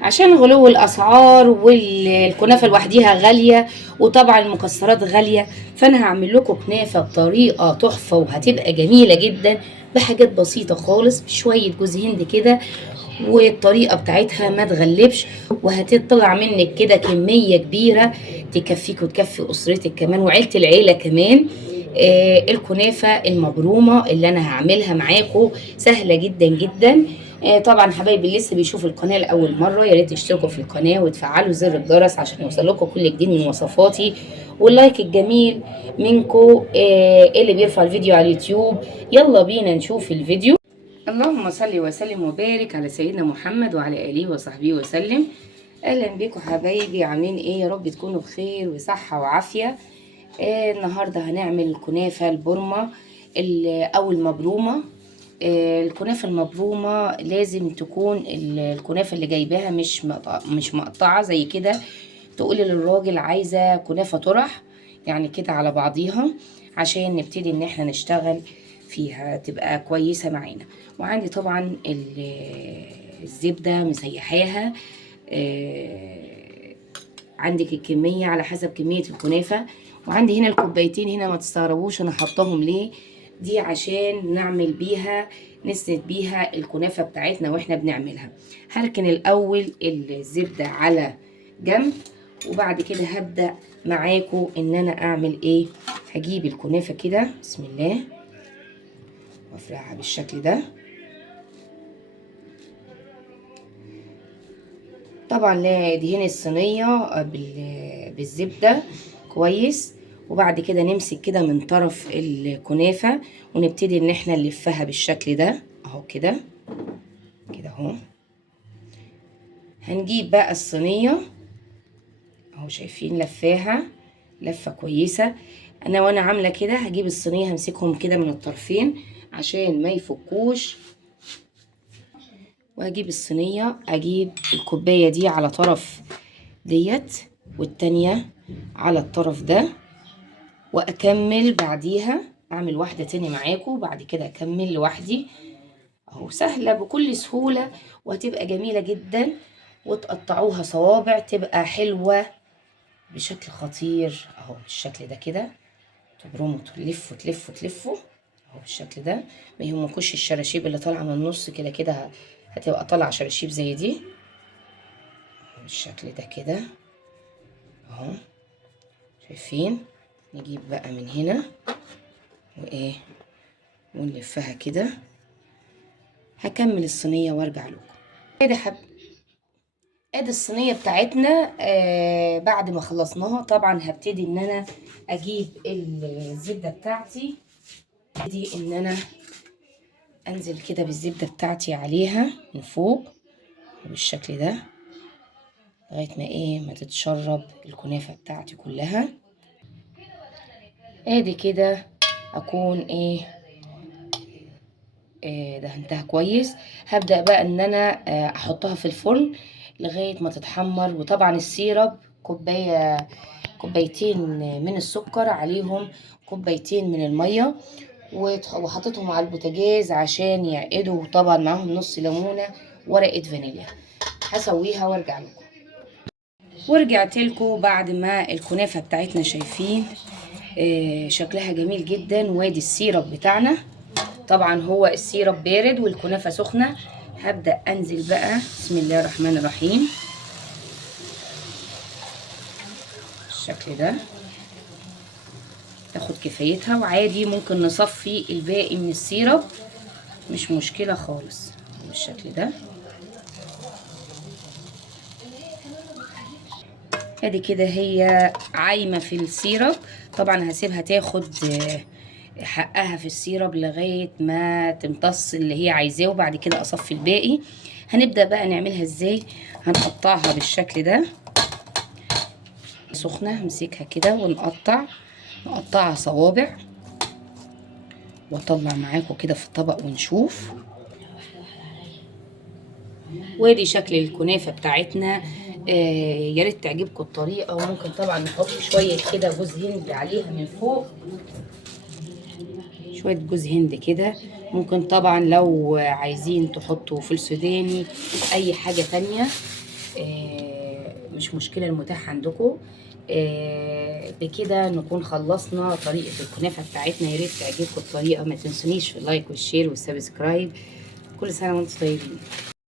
عشان غلو الاسعار والكنافه لوحديها غاليه، وطبعا المكسرات غاليه. فانا هعمل لكم كنافه بطريقه تحفه وهتبقى جميله جدا، بحاجات بسيطه خالص، بشويه جوز هند كده، والطريقه بتاعتها ما تغلبش، وهتطلع منك كده كميه كبيره تكفيك وتكفي اسرتك كمان وعيله العيله كمان. الكنافه المبرومه اللي انا هعملها معاكم سهله جدا جدا. طبعا حبايبي اللي لسه بيشوفوا القناه لاول مره، يا ريت تشتركوا في القناه وتفعلوا زر الجرس عشان يوصل لكم كل جديد من وصفاتي، واللايك الجميل منكم اللي بيرفع الفيديو على اليوتيوب. يلا بينا نشوف الفيديو. اللهم صل وسلم وبارك على سيدنا محمد وعلى اله وصحبه وسلم. اهلا بيكم حبايبي، عاملين ايه؟ يا رب تكونوا بخير وصحه وعافيه. النهارده هنعمل الكنافه البرمه او المبرومه. الكنافه المبرومه لازم تكون الكنافه اللي جايباها مش مقطعه زي كده. تقولي للراجل عايزه كنافه طرح، يعني كده على بعضيها، عشان نبتدي ان احنا نشتغل فيها تبقى كويسه معانا. وعندي طبعا الزبده مسيحاها. عندك الكميه على حسب كميه الكنافه. وعندي هنا الكوبايتين، هنا ما تستغربوش انا حطاهم ليه، دي عشان نعمل بيها، نسند بيها الكنافه بتاعتنا واحنا بنعملها. هركن الاول الزبده على جنب، وبعد كده هبدا معاكم ان انا اعمل ايه. هجيب الكنافه كده بسم الله وافرعها بالشكل ده. طبعا لا دهن الصينيه بالزبده كويس، وبعد كده نمسك كده من طرف الكنافه ونبتدي ان احنا نلفها بالشكل ده اهو كده، كده اهو. هنجيب بقى الصينيه اهو، شايفين لفاها لفه كويسه. وانا عامله كده هجيب الصينيه همسكهم كده من الطرفين عشان ما يفكوش، وهجيب الصينيه اجيب الكوبايه دي على طرف ديت والتانية على الطرف ده، واكمل بعديها اعمل واحده تاني معاكم، وبعد كده اكمل لوحدي اهو. سهله بكل سهوله وهتبقى جميله جدا، وتقطعوها صوابع تبقى حلوه بشكل خطير اهو بالشكل ده كده. تبرموا تلفوا تلفوا تلفوا اهو بالشكل ده. ما يهمكوش الشراشيب اللي طالعه من النص كده كده، هتبقى طالعه شراشيب زي دي بالشكل ده كده اهو. شايفين؟ نجيب بقى من هنا وايه ونلفها كده. هكمل الصينيه وارجع لكم. ادي ادي الصينيه بتاعتنا. بعد ما خلصناها طبعا هبتدي ان انا اجيب الزبده بتاعتي، ابتدي ان انا انزل كده بالزبده بتاعتي عليها من فوق بالشكل ده لغايه ما ايه ما تتشرب الكنافه بتاعتي كلها. ادي كده اكون دهنتها كويس. هبدأ بقى ان انا احطها في الفرن لغاية ما تتحمر. وطبعا السيرب كوبايتين من السكر عليهم كوبايتين من المية، وحطيتهم على البوتاجاز عشان يعقدوا، وطبعا معاهم نص ليمونة ورقة فانيليا. هسويها وارجع لكم. ورجعت لكم بعد ما الكنافة بتاعتنا شايفين شكلها جميل جدا. وادي السيرب بتاعنا، طبعا هو السيرب بارد والكنافة سخنة. هبدأ انزل بقى بسم الله الرحمن الرحيم بالشكل ده، تاخد كفايتها. وعادي ممكن نصفي الباقي من السيرب، مش مشكلة خالص بالشكل ده. ادي كده هي عايمة في السيرب. طبعا هسيبها تاخد حقها في السيرب لغاية ما تمتص اللي هي عايزاه، وبعد كده اصفي الباقي. هنبدأ بقى نعملها ازاي. هنقطعها بالشكل ده سخنة، همسكها كده نقطعها صوابع، واطلع معاكم كده في الطبق ونشوف. وادي شكل الكنافة بتاعتنا. يا ريت تعجبكم الطريقة. وممكن طبعا نحط شوية كده جوز هند عليها من فوق، شوية جوز هند كده. ممكن طبعا لو عايزين تحطوا فول سوداني اي حاجة تانية مش مشكلة المتاح عندكم. بكده نكون خلصنا طريقة الكنافة بتاعتنا. يا ريت تعجبكم الطريقة، ما تنسونيش في اللايك والشير والسبسكرايب. كل سنة وانتم طيبين.